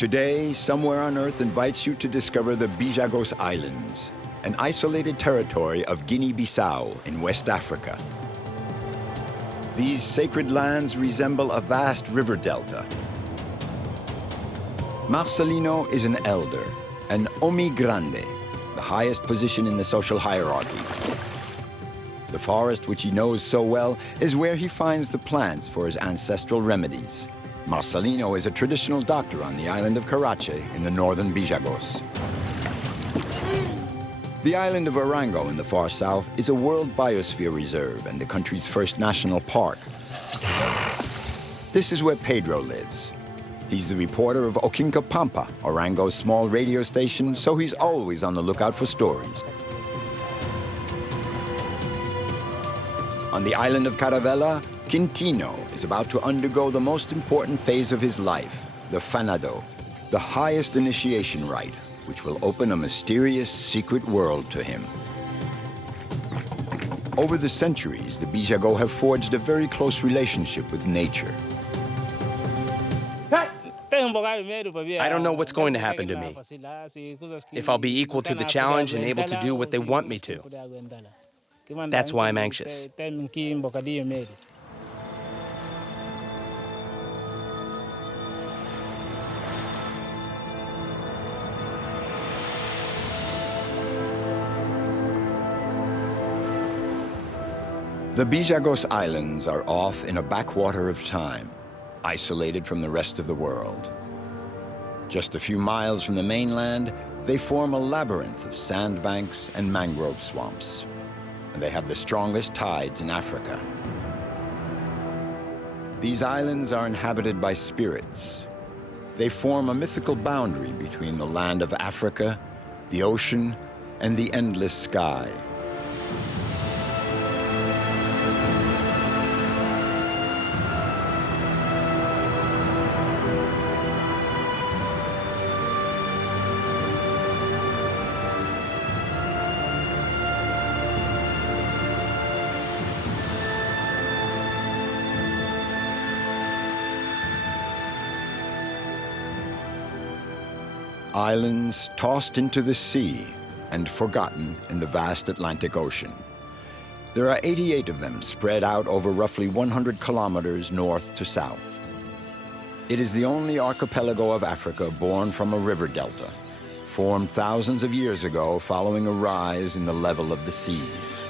Today, Somewhere on Earth invites you to discover the Bijagos Islands, an isolated territory of Guinea Bissau in West Africa. These sacred lands resemble a vast river delta. Marcelino is an elder, an Omi Grande, the highest position in the social hierarchy. The forest, which he knows so well, is where he finds the plants for his ancestral remedies. Marcelino is a traditional doctor on the island of Carache in the northern Bijagos. The island of Orango in the far south is a World Biosphere Reserve and the country's first national park. This is where Pedro lives. He's the reporter of Okinka Pampa, Orango's small radio station, so he's always on the lookout for stories. On the island of Caravella, Quintino is about to undergo the most important phase of his life, the fanado, the highest initiation rite, which will open a mysterious, secret world to him. Over the centuries, the Bijagos have forged a very close relationship with nature. I don't know what's going to happen to me, if I'll be equal to the challenge and able to do what they want me to. That's why I'm anxious. The Bijagos Islands are off in a backwater of time, isolated from the rest of the world. Just a few miles from the mainland, they form a labyrinth of sandbanks and mangrove swamps. And they have the strongest tides in Africa. These islands are inhabited by spirits. They form a mythical boundary between the land of Africa, the ocean, and the endless sky. Islands tossed into the sea and forgotten in the vast Atlantic Ocean. There are 88 of them spread out over roughly 100 kilometers north to south. It is the only archipelago of Africa born from a river delta, formed thousands of years ago following a rise in the level of the seas.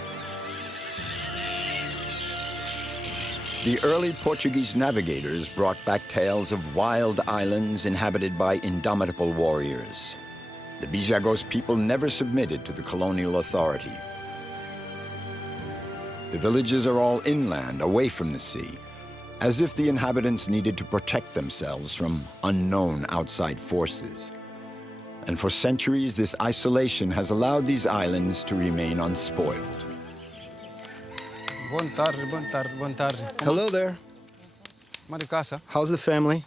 The early Portuguese navigators brought back tales of wild islands inhabited by indomitable warriors. The Bijagos people never submitted to the colonial authority. The villages are all inland, away from the sea, as if the inhabitants needed to protect themselves from unknown outside forces. And for centuries, this isolation has allowed these islands to remain unspoiled. Hello there. How's the family?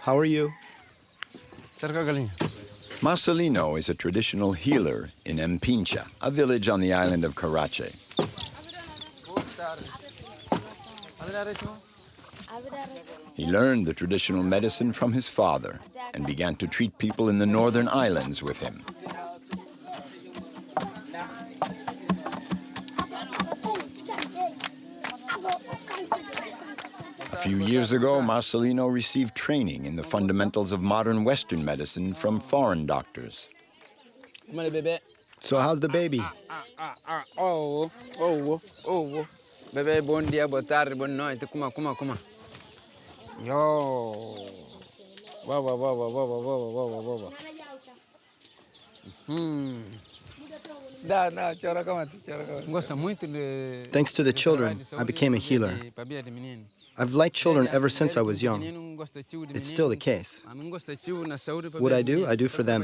How are you? Marcelino is a traditional healer in Empincha, a village on the island of Carache. He learned the traditional medicine from his father and began to treat people in the northern islands with him. A few years ago, Marcelino received training in the fundamentals of modern Western medicine from foreign doctors. So how's the baby? Bebê, bom dia, boa tarde, boa noite. Kuma. Yo. Wow. Thanks to the children, I became a healer. I've liked children ever since I was young. It's still the case. What I do for them.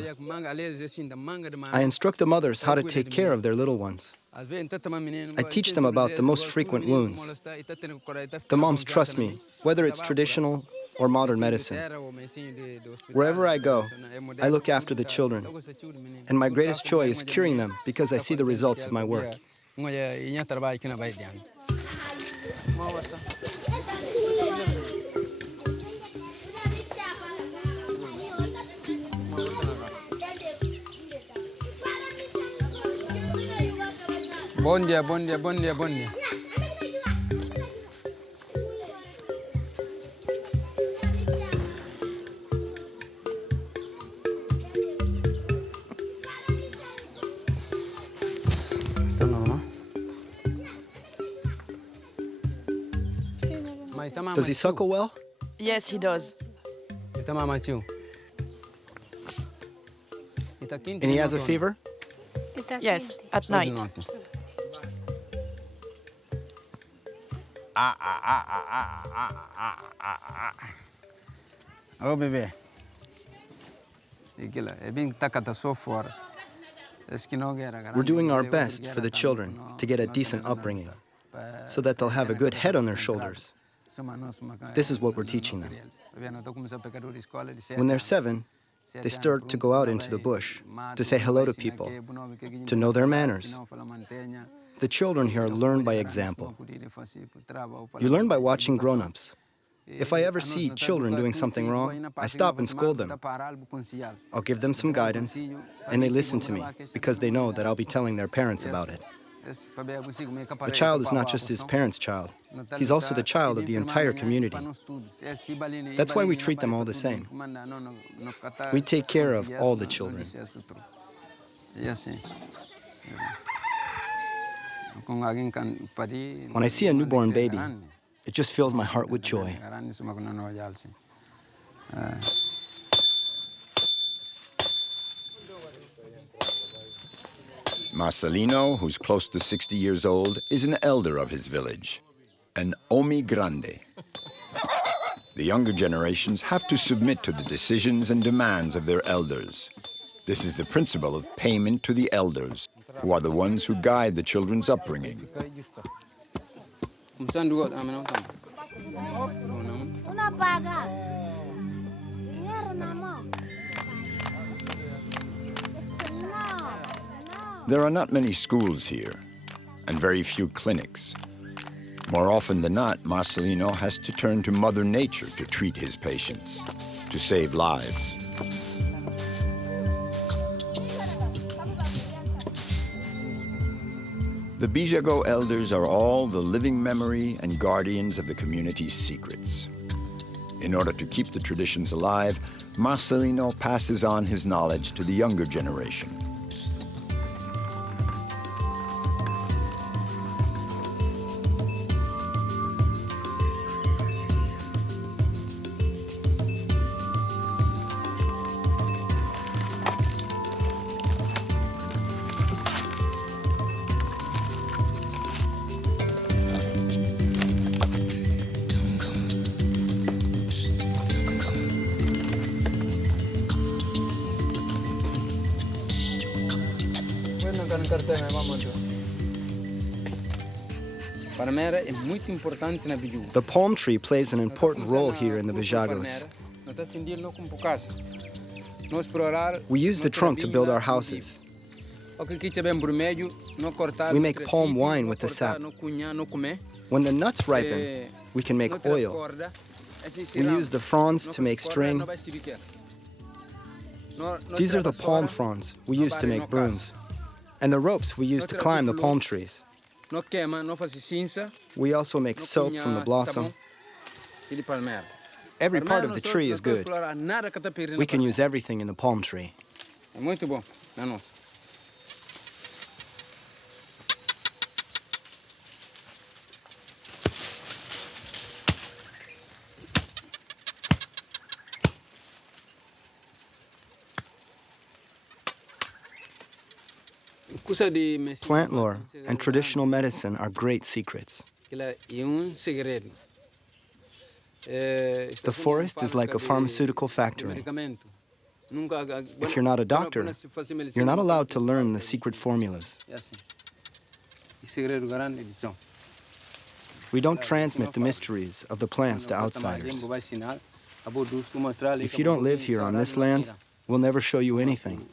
I instruct the mothers how to take care of their little ones. I teach them about the most frequent wounds. The moms trust me, whether it's traditional or modern medicine. Wherever I go, I look after the children. And my greatest joy is curing them because I see the results of my work. Bom dia, bom dia, bom dia, bom dia. Está normal? Does he suckle well? Yes, he does. And he has a fever? Yes, at night. Oh, bebê. É bem tacata só fora. We're doing our best for the children to get a decent upbringing, so that they'll have a good head on their shoulders. This is what we're teaching them. When they're 7, they start to go out into the bush, to say hello to people, to know their manners. The children here learn by example. You learn by watching grown-ups. If I ever see children doing something wrong, I stop and scold them. I'll give them some guidance, and they listen to me, because they know that I'll be telling their parents about it. A child is not just his parents' child. He's also the child of the entire community. That's why we treat them all the same. We take care of all the children. When I see a newborn baby, it just fills my heart with joy. Marcelino, who's close to 60 years old, is an elder of his village, an Omi Grande. The younger generations have to submit to the decisions and demands of their elders. This is the principle of payment to the elders, who are the ones who guide the children's upbringing. There are not many schools here, and very few clinics. More often than not, Marcelino has to turn to Mother Nature to treat his patients, to save lives. The Bijagos elders are all the living memory and guardians of the community's secrets. In order to keep the traditions alive, Marcelino passes on his knowledge to the younger generation. The palm tree plays an important role here in the Bijagos. We use the trunk to build our houses. We make palm wine with the sap. When the nuts ripen, we can make oil. We use the fronds to make string. These are the palm fronds we use to make brooms. And the ropes we use to climb the palm trees. We also make soap from the blossom. Every part of the tree is good. We can use everything in the palm tree. Plant lore and traditional medicine are great secrets. The forest is like a pharmaceutical factory. If you're not a doctor, you're not allowed to learn the secret formulas. We don't transmit the mysteries of the plants to outsiders. If you don't live here on this land, we'll never show you anything.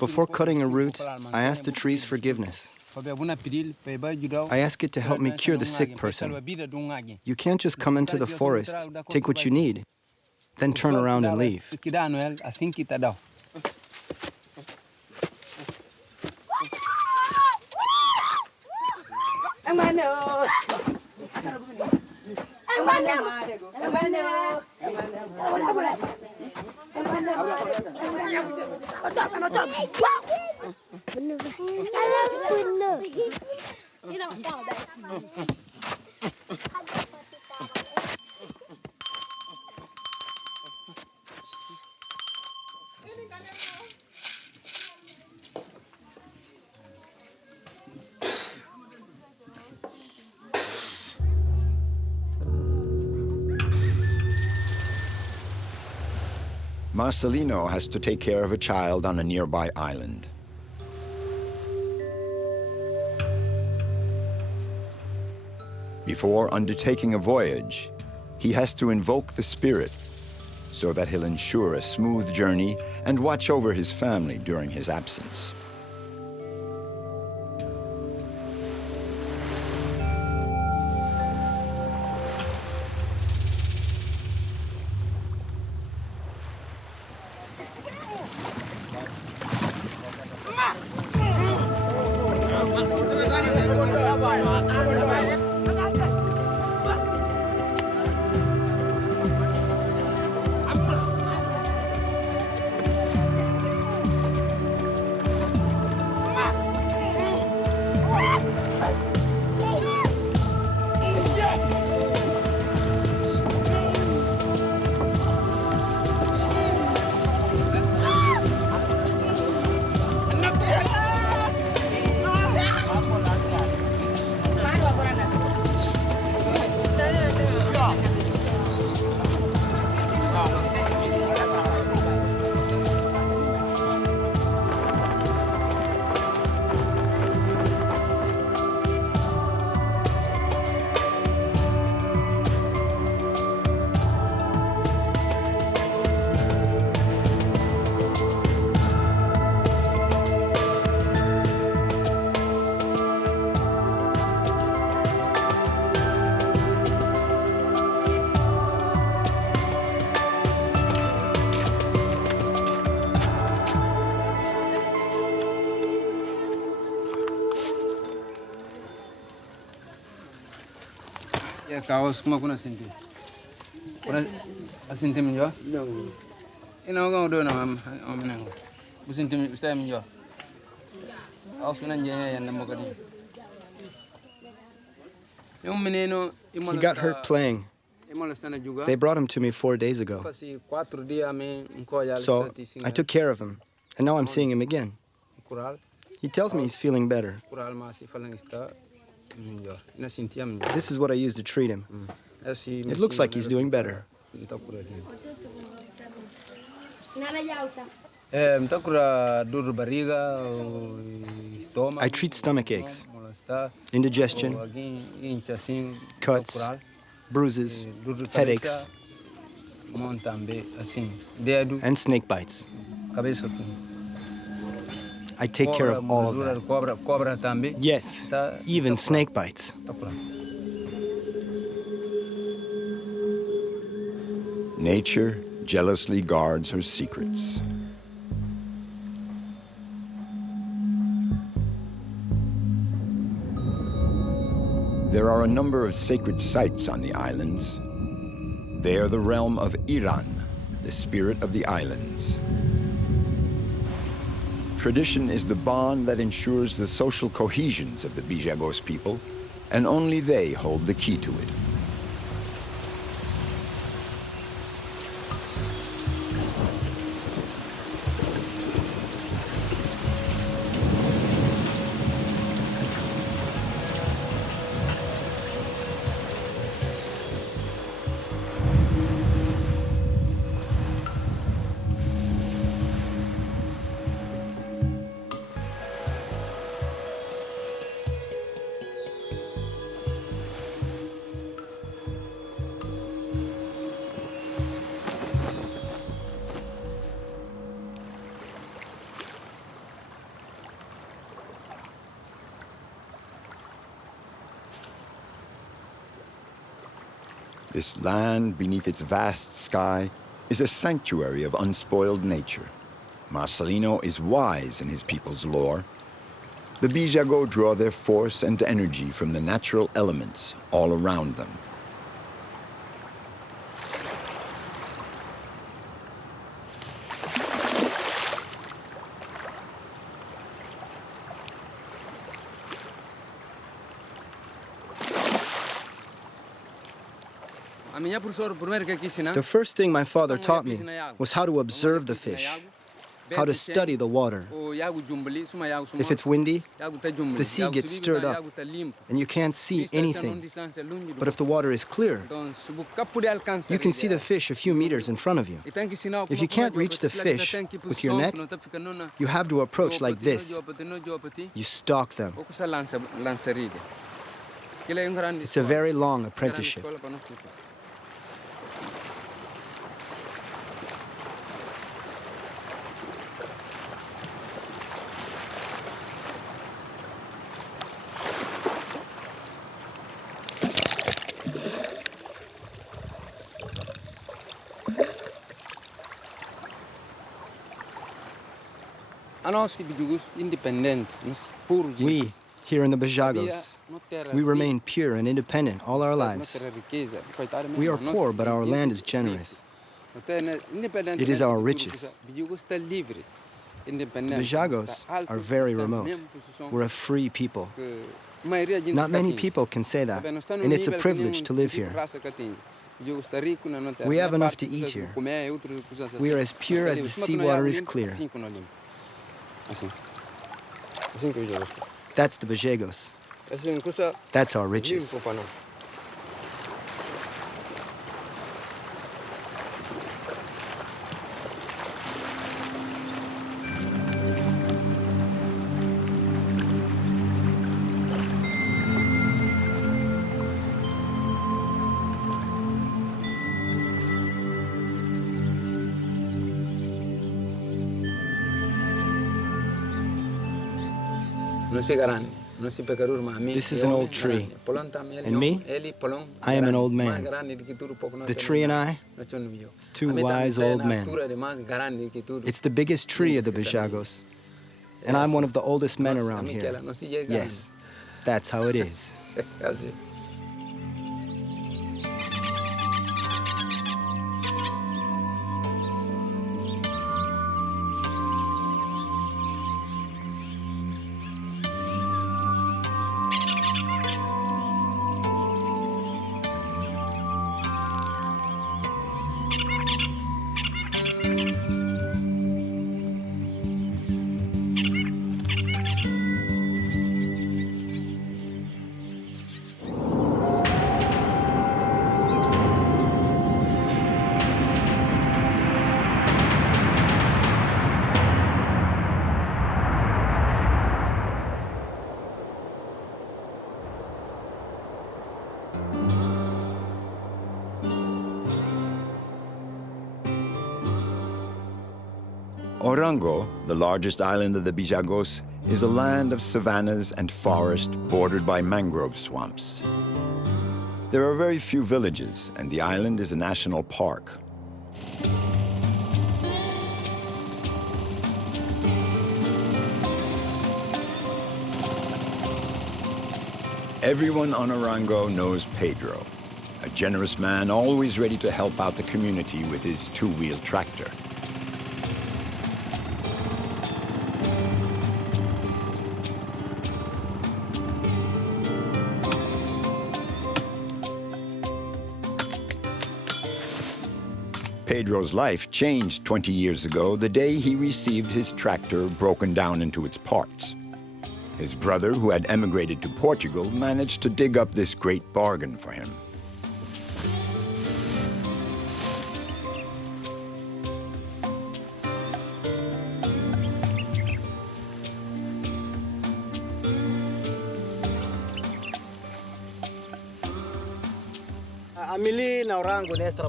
Before cutting a root, I ask the trees forgiveness I ask it to help me cure the sick person. You can't just come into the forest, take what you need, then turn around and leave. Marcelino has to take care of a child on a nearby island. Before undertaking a voyage, he has to invoke the spirit so that he'll ensure a smooth journey and watch over his family during his absence. Kaos kuma kuna sinti. Kuna asinti minjo? No. Ina ga do na amnango. Businti ustai minjo. Kaos kuna njenya ya nambo kadi. Yung menino He got hurt playing. They brought him to me 4 days ago. So I took care of him, and now I'm seeing him again. He tells me he's feeling better. This is what I use to treat him. It looks like he's doing better. I treat stomach aches, indigestion, cuts, bruises, headaches, and snake bites. I take care of all of that. Yes, even snake bites. Nature jealously guards her secrets. There are a number of sacred sites on the islands. They are the realm of Iran, the spirit of the islands. Tradition is the bond that ensures the social cohesions of the Bijagos people, and only they hold the key to it. This land beneath its vast sky is a sanctuary of unspoiled nature. Marcelino is wise in his people's lore. The Bijagos draw their force and energy from the natural elements all around them. The first thing my father taught me was how to observe the fish, how to study the water. If it's windy, the sea gets stirred up, and you can't see anything. But if the water is clear, you can see the fish a few meters in front of you. If you can't reach the fish with your net, you have to approach like this. You stalk them. It's a very long apprenticeship. We, here in the Bijagos, we remain pure and independent all our lives. We are poor, but our land is generous. It is our riches. The Bijagos are very remote. We're a free people. Not many people can say that, and it's a privilege to live here. We have enough to eat here. We are as pure as the seawater is clear. That's the Bijagos. That's our riches. This is an old tree, and me, I am an old man. The tree and I, two wise old men. It's the biggest tree of the Bijagos, and I'm one of the oldest men around here. Yes, that's how it is. Orango, the largest island of the Bijagos, is a land of savannas and forest bordered by mangrove swamps. There are very few villages, and the island is a national park. Everyone on Orango knows Pedro, a generous man always ready to help out the community with his two-wheel tractor. Pedro's life changed 20 years ago, the day he received his tractor broken down into its parts. His brother, who had emigrated to Portugal, managed to dig up this great bargain for him.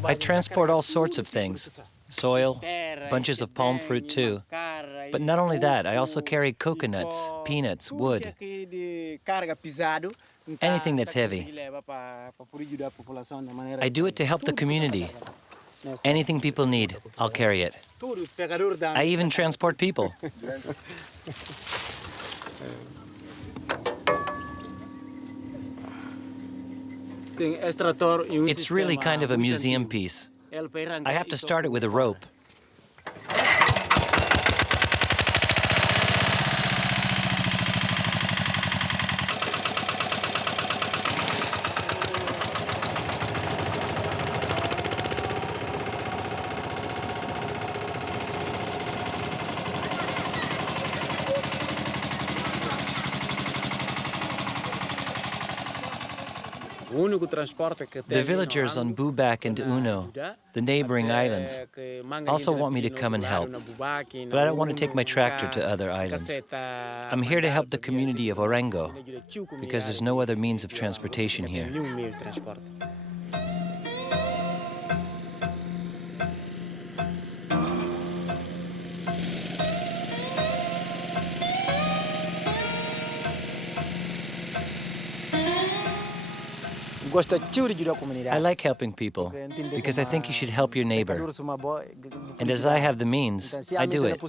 I transport all sorts of things. Soil, bunches of palm fruit too. But not only that, I also carry coconuts, peanuts, wood. anything that's heavy. I do it to help the community. Anything people need, I'll carry it. I even transport people. It's really kind of a museum piece. I have to start it with a rope. The villagers on Bubak and Uno, the neighboring islands, also want me to come and help, but I don't want to take my tractor to other islands. I'm here to help the community of Orango, because there's no other means of transportation here. I like helping people because I think you should help your neighbor. And as I have the means, I do it.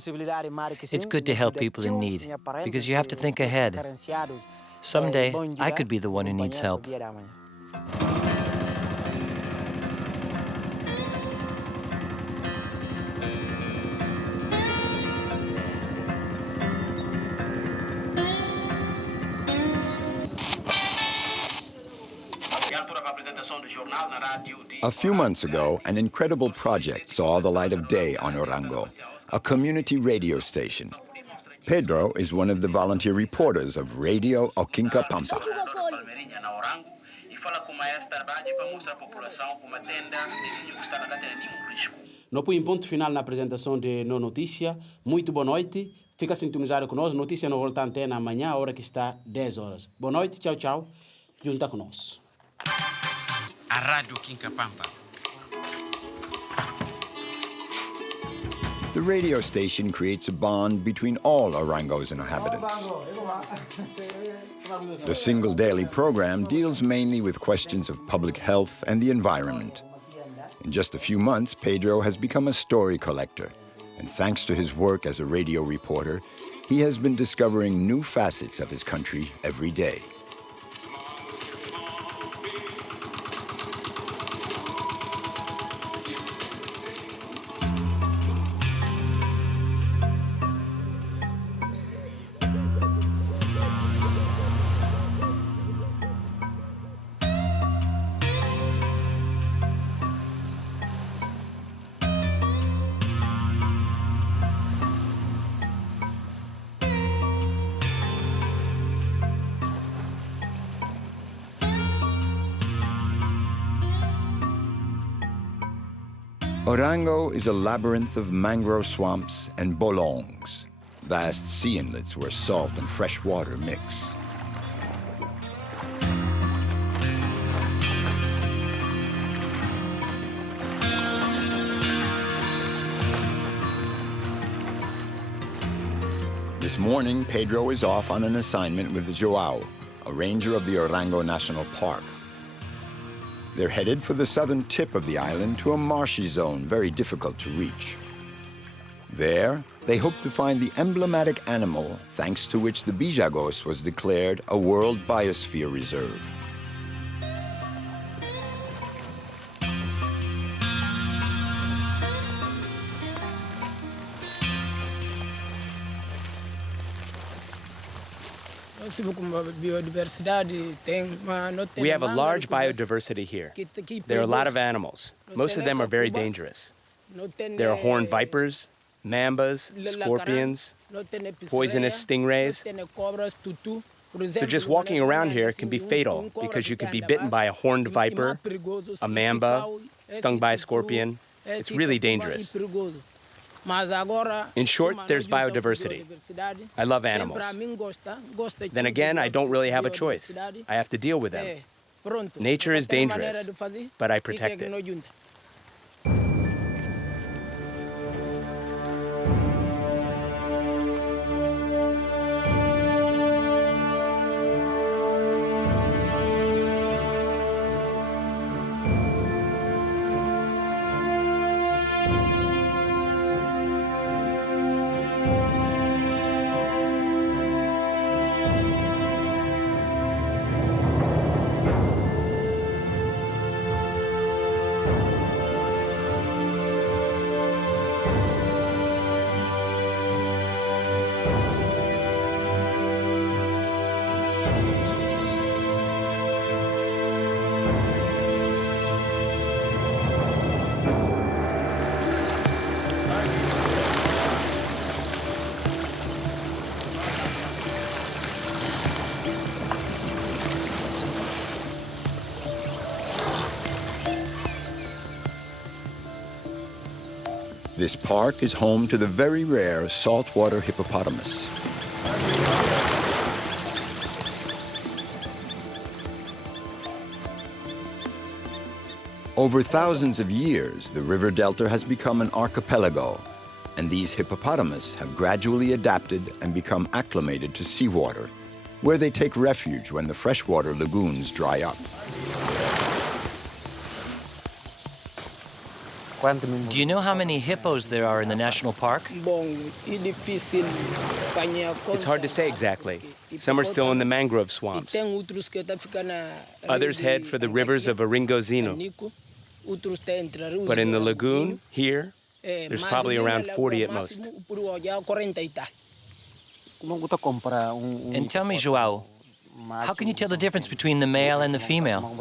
It's good to help people in need because you have to think ahead. Someday, I could be the one who needs help. A few months ago, an incredible project saw the light of day on Orango, a community radio station. Pedro is one of the volunteer reporters of Radio Okinka Pampa. Nós põe ponto final na apresentação de No Notícia. Muito boa noite. Fica sintonizado conosco. Notícia não volta à antena amanhã, a hora que está 10 horas. Boa noite, tchau, tchau. Junta conosco. A Rádio Okinka Pampa. The radio station creates a bond between all Orango's inhabitants. The single daily program deals mainly with questions of public health and the environment. In just a few months, Pedro has become a story collector, and thanks to his work as a radio reporter, he has been discovering new facets of his country every day. Orango is a labyrinth of mangrove swamps and bolongs, vast sea inlets where salt and fresh water mix. This morning, Pedro is off on an assignment with Joao, a ranger of the Orango National Park. They're headed for the southern tip of the island to a marshy zone very difficult to reach. There, they hope to find the emblematic animal thanks to which the Bijagos was declared a World Biosphere Reserve. We have a large biodiversity here. There are a lot of animals. Most of them are very dangerous. There are horned vipers, mambas, scorpions, poisonous stingrays. So just walking around here can be fatal because you could be bitten by a horned viper, a mamba, stung by a scorpion. It's really dangerous. In short, there's biodiversity. I love animals. Then again, I don't really have a choice. I have to deal with them. Nature is dangerous, but I protect it. This park is home to the very rare saltwater hippopotamus. Over thousands of years, the river delta has become an archipelago, and these hippopotamus have gradually adapted and become acclimated to seawater, where they take refuge when the freshwater lagoons dry up. Do you know how many hippos there are in the national park? It's hard to say exactly. Some are still in the mangrove swamps. Others head for the rivers of Orango. But in the lagoon, here, there's probably around 40 at most. And tell me, Joao, how can you tell the difference between the male and the female?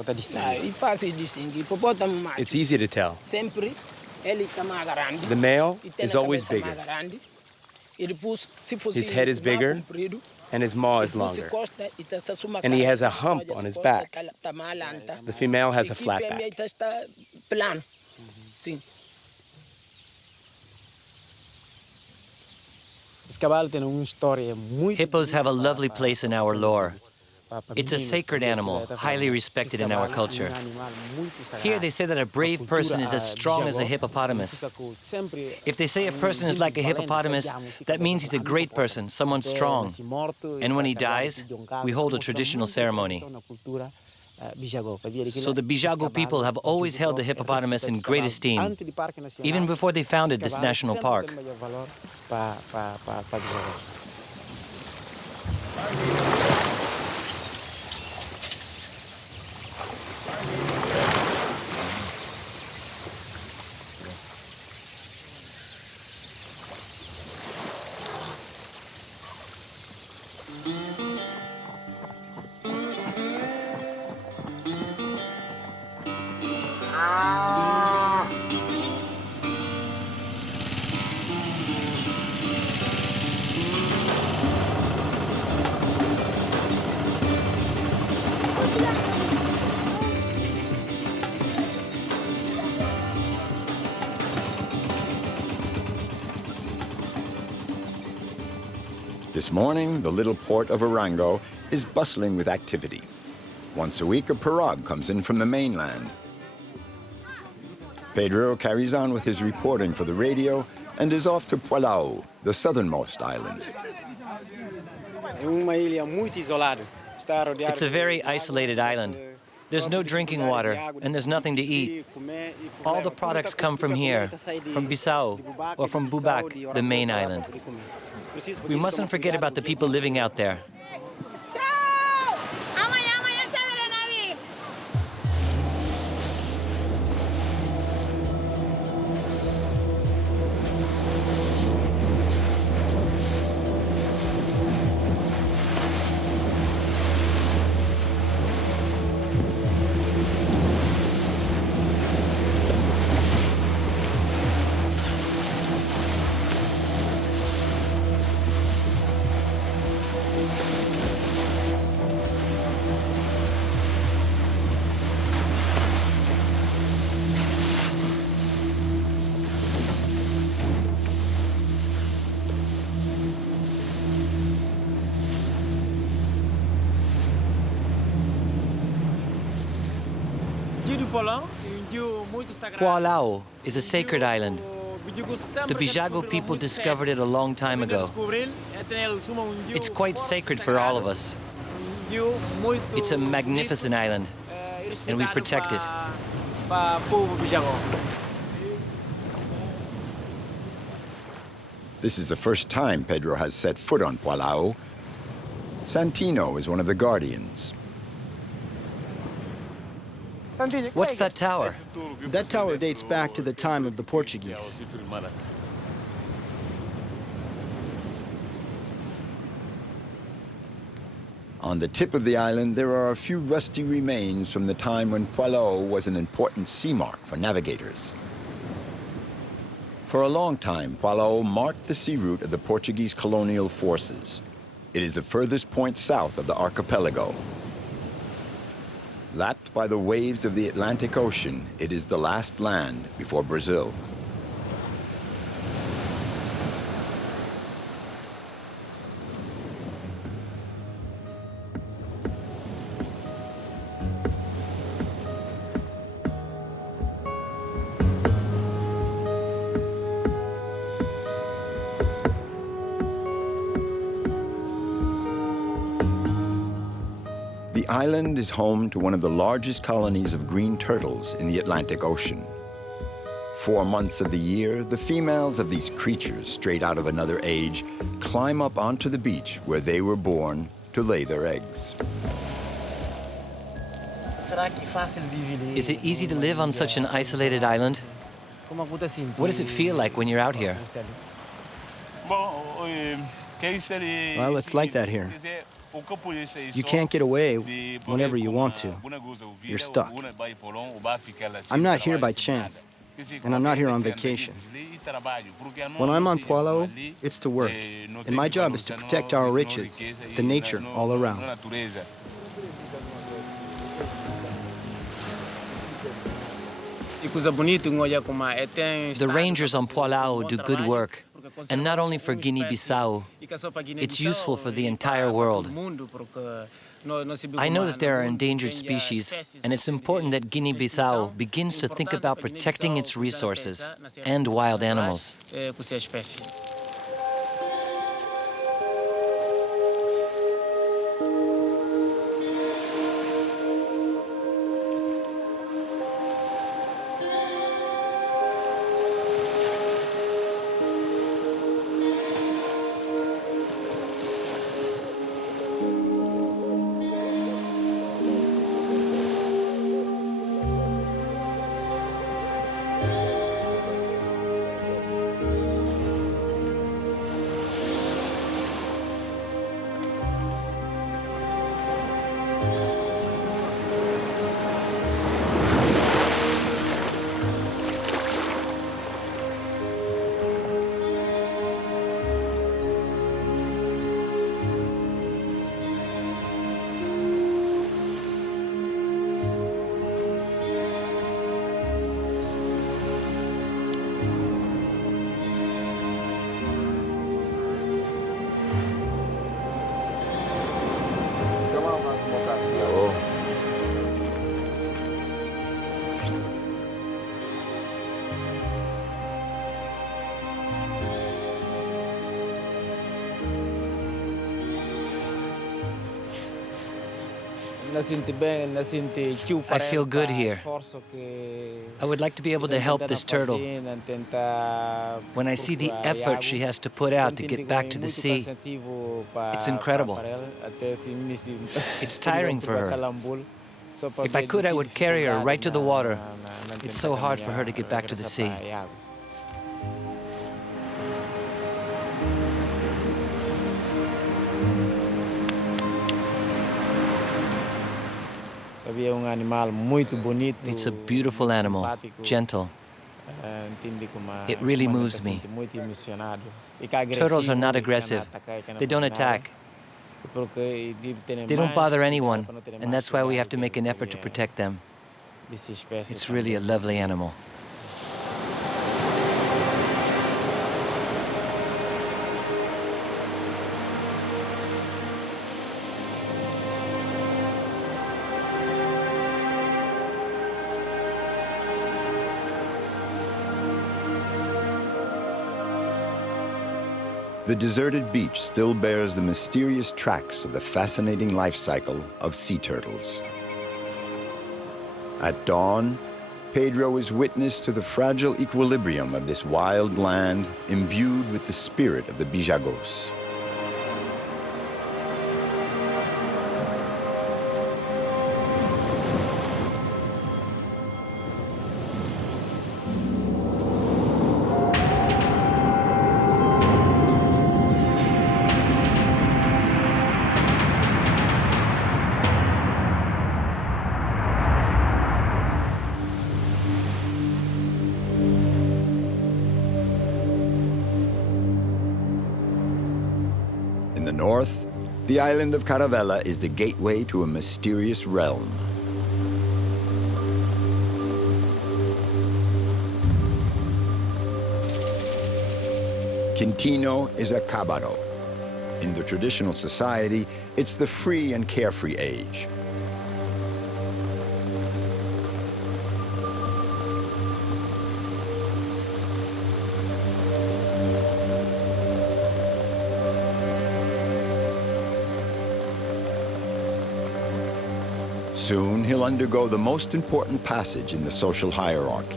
It's easy to tell. The male is always bigger. His head is bigger, and his maw is longer. And he has a hump on his back. The female has a flat back. Hippos have a lovely place in our lore. It's a sacred animal, highly respected in our culture. Here they say that a brave person is as strong as a hippopotamus. If they say a person is like a hippopotamus, that means he's a great person, someone strong. And when he dies, we hold a traditional ceremony. So the Bijago people have always held the hippopotamus in great esteem, even before they founded this national park. This morning, the little port of Orango is bustling with activity. Once a week, a pirogue comes in from the mainland. Pedro carries on with his reporting for the radio and is off to Palau, the southernmost island. It's a very isolated island. There's no drinking water, and there's nothing to eat. All the products come from here, from Bissau, or from Bubak, the main island. We mustn't forget about the people living out there. Palau is a sacred island. The Bijago people discovered it a long time ago. It's quite sacred for all of us. It's a magnificent island, and we protect it. This is the first time Pedro has set foot on Palau. Santino is one of the guardians. What's that tower? That tower dates back to the time of the Portuguese. On the tip of the island, there are a few rusty remains from the time when Palau was an important sea mark for navigators. For a long time, Palau marked the sea route of the Portuguese colonial forces. It is the furthest point south of the archipelago. Lapped by the waves of the Atlantic Ocean, it is the last land before Brazil. The island is home to one of the largest colonies of green turtles in the Atlantic Ocean. 4 months of the year, the females of these creatures, straight out of another age, climb up onto the beach where they were born to lay their eggs. Is it easy to live on such an isolated island? What does it feel like when you're out here? Well, it's like that here. You can't get away whenever you want to. You're stuck. I'm not here by chance, and I'm not here on vacation. When I'm on Pualo, it's to work, and my job is to protect our riches, the nature all around. The rangers on Pualao do good work, and not only for Guinea Bissau, it's useful for the entire world. I know that there are endangered species, and it's important that Guinea Bissau begins to think about protecting its resources and wild animals. I feel good here. I would like to be able to help this turtle. When I see the effort she has to put out to get back to the sea, it's incredible. It's tiring for her. If I could, I would carry her right to the water. It's so hard for her to get back to the sea. It's a beautiful animal, gentle. It really moves me. Turtles are not aggressive. They don't attack. They don't bother anyone, and that's why we have to make an effort to protect them. It's really a lovely animal. The deserted beach still bears the mysterious tracks of the fascinating life cycle of sea turtles. At dawn, Pedro is witness to the fragile equilibrium of this wild land imbued with the spirit of the Bijagos. North, the island of Caravella is the gateway to a mysterious realm. Quintino is a cabaro. In the traditional society, it's the free and carefree age. Soon he'll undergo the most important passage in the social hierarchy.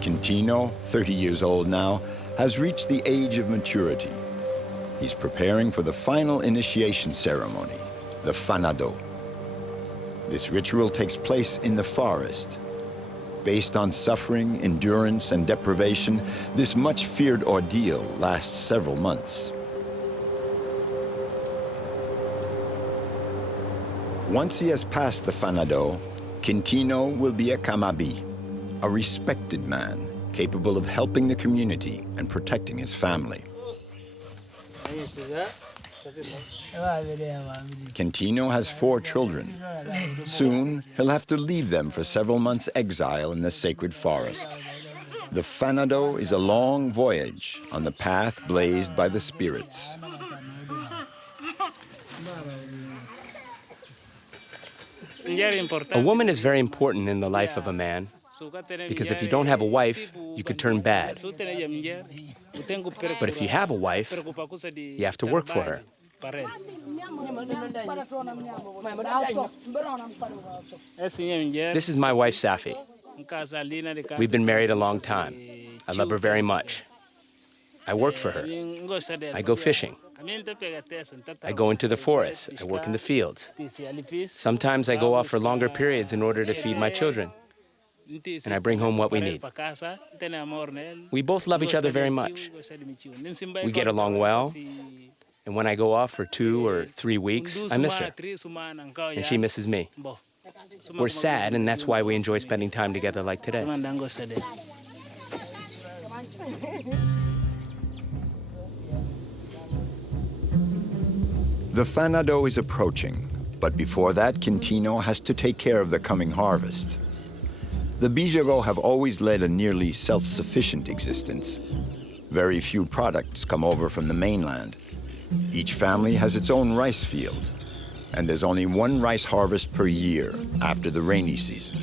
Quintino, 30 years old now, has reached the age of maturity. He's preparing for the final initiation ceremony, the fanado. This ritual takes place in the forest. Based on suffering, endurance, and deprivation, this much-feared ordeal lasts several months. Once he has passed the fanado, Quintino will be a kamabi, a respected man capable of helping the community and protecting his family. Quintino has 4 children. Soon, he'll have to leave them for several months' exile in the sacred forest. The fanado is a long voyage on the path blazed by the spirits. A woman is very important in the life of a man, because if you don't have a wife, you could turn bad. But if you have a wife, you have to work for her. This is my wife, Safi. We've been married a long time. I love her very much. I work for her. I go fishing. I go into the forest. I work in the fields. Sometimes I go off for longer periods in order to feed my children. And I bring home what we need. We both love each other very much. We get along well. And when I go off for 2 or 3 weeks, I miss her. And she misses me. We're sad, and that's why we enjoy spending time together like today. The fanado is approaching, but before that, Quintino has to take care of the coming harvest. The Bijagos have always led a nearly self-sufficient existence. Very few products come over from the mainland. Each family has its own rice field, and there's only 1 rice harvest per year after the rainy season.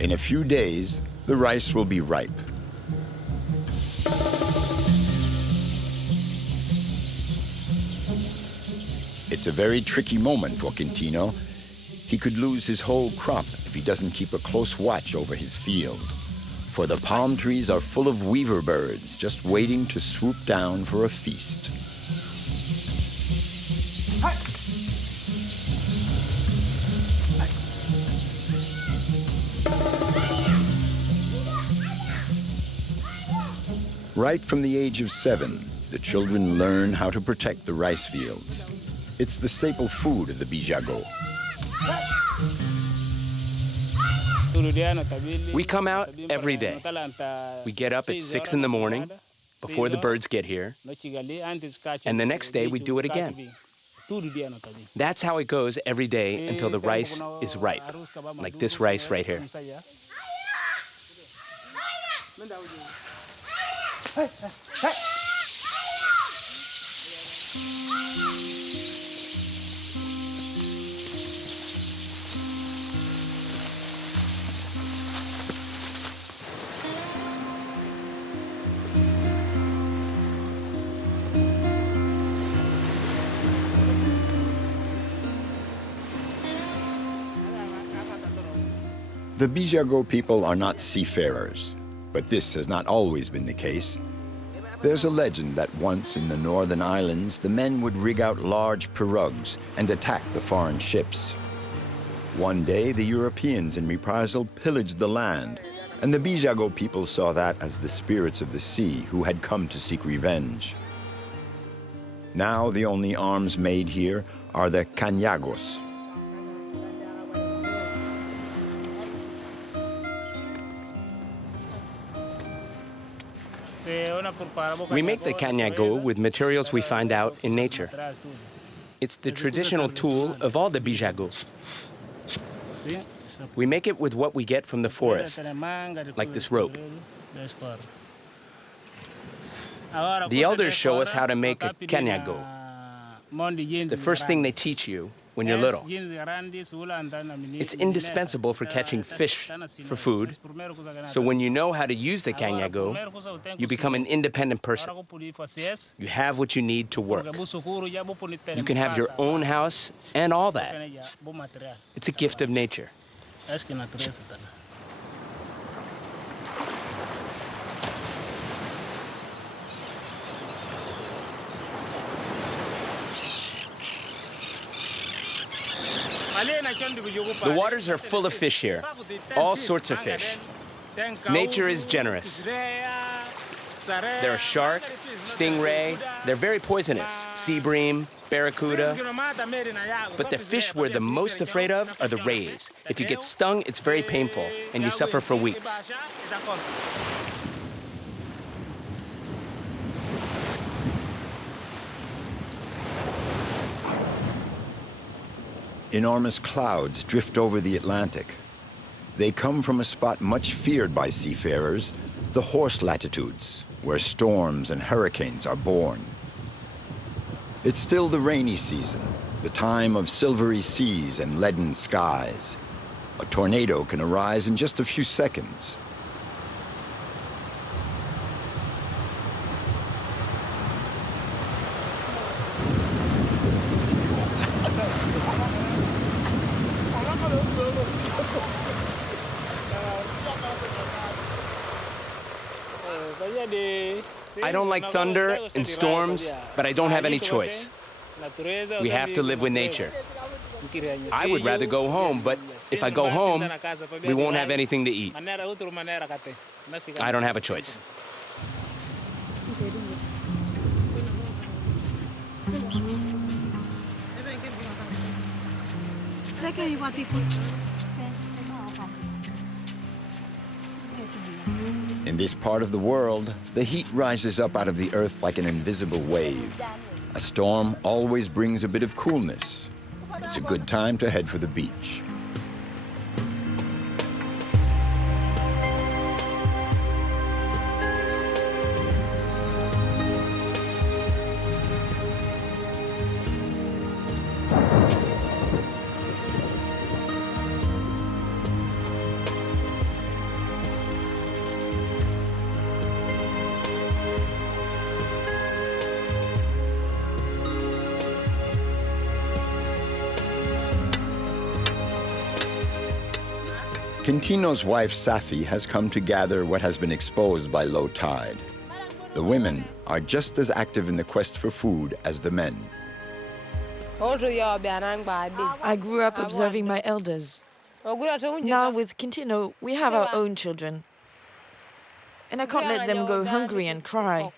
In a few days, the rice will be ripe. It's a very tricky moment for Quintino. He could lose his whole crop if he doesn't keep a close watch over his field. For the palm trees are full of weaver birds just waiting to swoop down for a feast. Right from the age of 7, the children learn how to protect the rice fields. It's the staple food of the Bijagos. We come out every day. We get up at 6 in the morning, before the birds get here, and the next day we do it again. That's how it goes every day until the rice is ripe, like this rice right here. The Bijagos people are not seafarers, but this has not always been the case. There's a legend that once in the northern islands, the men would rig out large pirogues and attack the foreign ships. One day, the Europeans in reprisal pillaged the land, and the Bijagos people saw that as the spirits of the sea who had come to seek revenge. Now, the only arms made here are the cañagos. We make the cañago with materials we find out in nature. It's the traditional tool of all the Bijagos. We make it with what we get from the forest, like this rope. The elders show us how to make a cañago. It's the first thing they teach you when you're little. It's indispensable for catching fish for food. So when you know how to use the canyago, you become an independent person. You have what you need to work. You can have your own house and all that. It's a gift of nature. The waters are full of fish here, all sorts of fish. Nature is generous. There are shark, stingray, they're very poisonous, sea bream, barracuda. But the fish we're the most afraid of are the rays. If you get stung, it's very painful, and you suffer for weeks. Enormous clouds drift over the Atlantic. They come from a spot much feared by seafarers, the horse latitudes, where storms and hurricanes are born. It's still the rainy season, the time of silvery seas and leaden skies. A tornado can arise in just a few seconds. I don't like thunder and storms, but I don't have any choice. We have to live with nature. I would rather go home, but if I go home, we won't have anything to eat. I don't have a choice. In this part of the world, the heat rises up out of the earth like an invisible wave. A storm always brings a bit of coolness. It's a good time to head for the beach. Quintino's wife, Safi, has come to gather what has been exposed by low tide. The women are just as active in the quest for food as the men. I grew up observing my elders. Now with Quintino, we have our own children. And I can't let them go hungry and cry.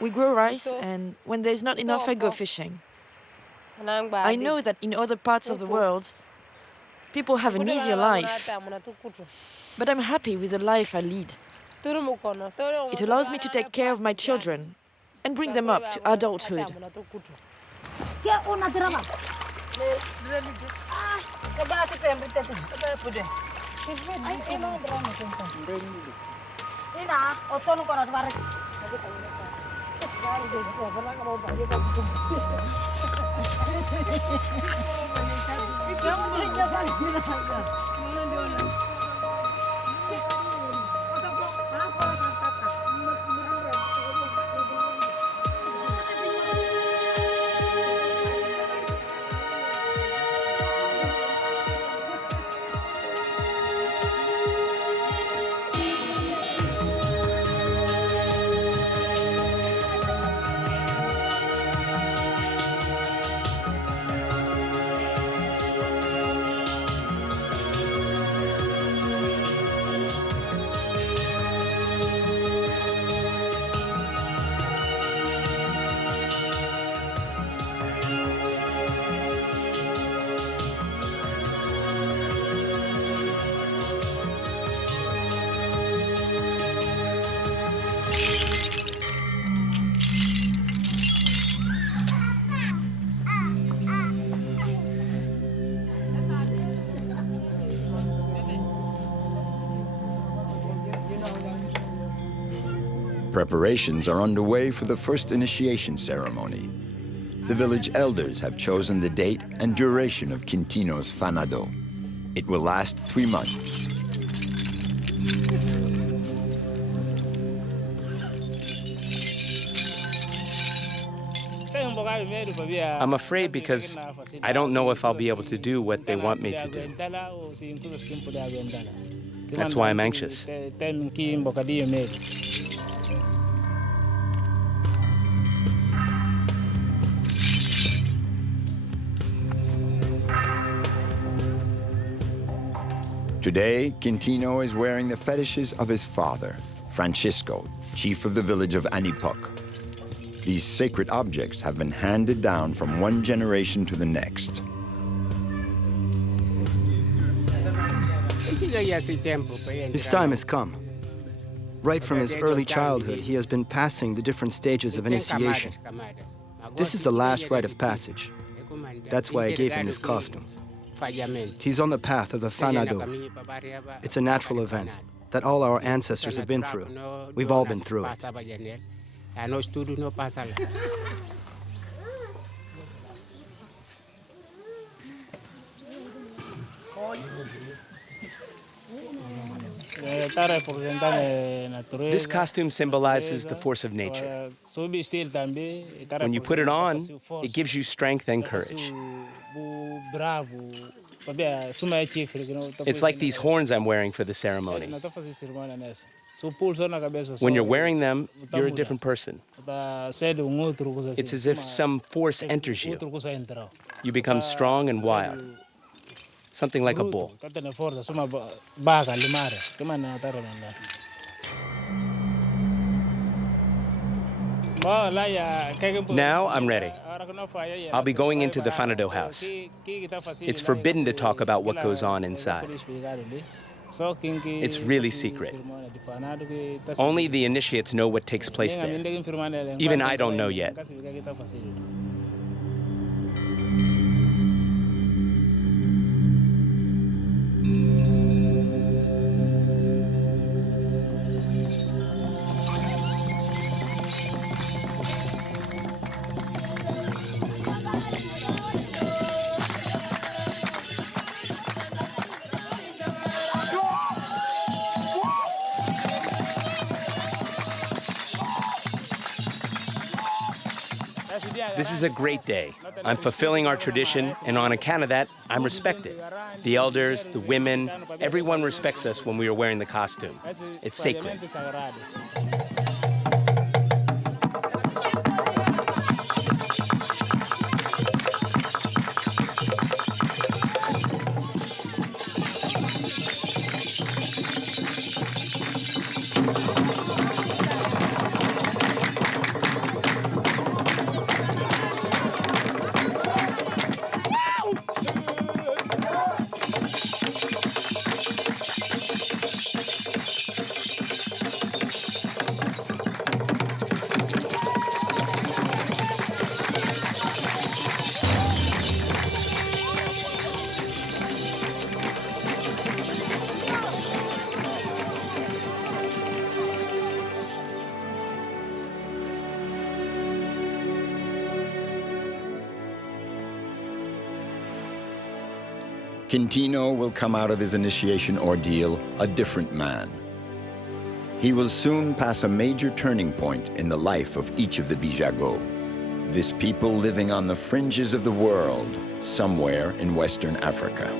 We grow rice, and when there's not enough, I go fishing. I know that in other parts of the world, people have an easier life, but I'm happy with the life I lead. It allows me to take care of my children and bring them up to adulthood. Preparations are underway for the first initiation ceremony. The village elders have chosen the date and duration of Quintino's fanado. It will last 3 months. I'm afraid because I don't know if I'll be able to do what they want me to do. That's why I'm anxious. Today, Quintino is wearing the fetishes of his father, Francisco, chief of the village of Anipok. These sacred objects have been handed down from one generation to the next. His time has come. Right from his early childhood, he has been passing the different stages of initiation. This is the last rite of passage. That's why I gave him this costume. He's on the path of the fanado. It's a natural event that all our ancestors have been through. We've all been through it. This costume symbolizes the force of nature. When you put it on, it gives you strength and courage. It's like these horns I'm wearing for the ceremony. When you're wearing them, you're a different person. It's as if some force enters you. You become strong and wild. Something like a bull. Now I'm ready. I'll be going into the fanado house. It's forbidden to talk about what goes on inside. It's really secret. Only the initiates know what takes place there. Even I don't know yet. This is a great day. I'm fulfilling our tradition, and on account of that, I'm respected. The elders, the women, everyone respects us when we are wearing the costume. It's sacred. Quintino will come out of his initiation ordeal a different man. He will soon pass a major turning point in the life of each of the Bijagos, this people living on the fringes of the world, somewhere in Western Africa.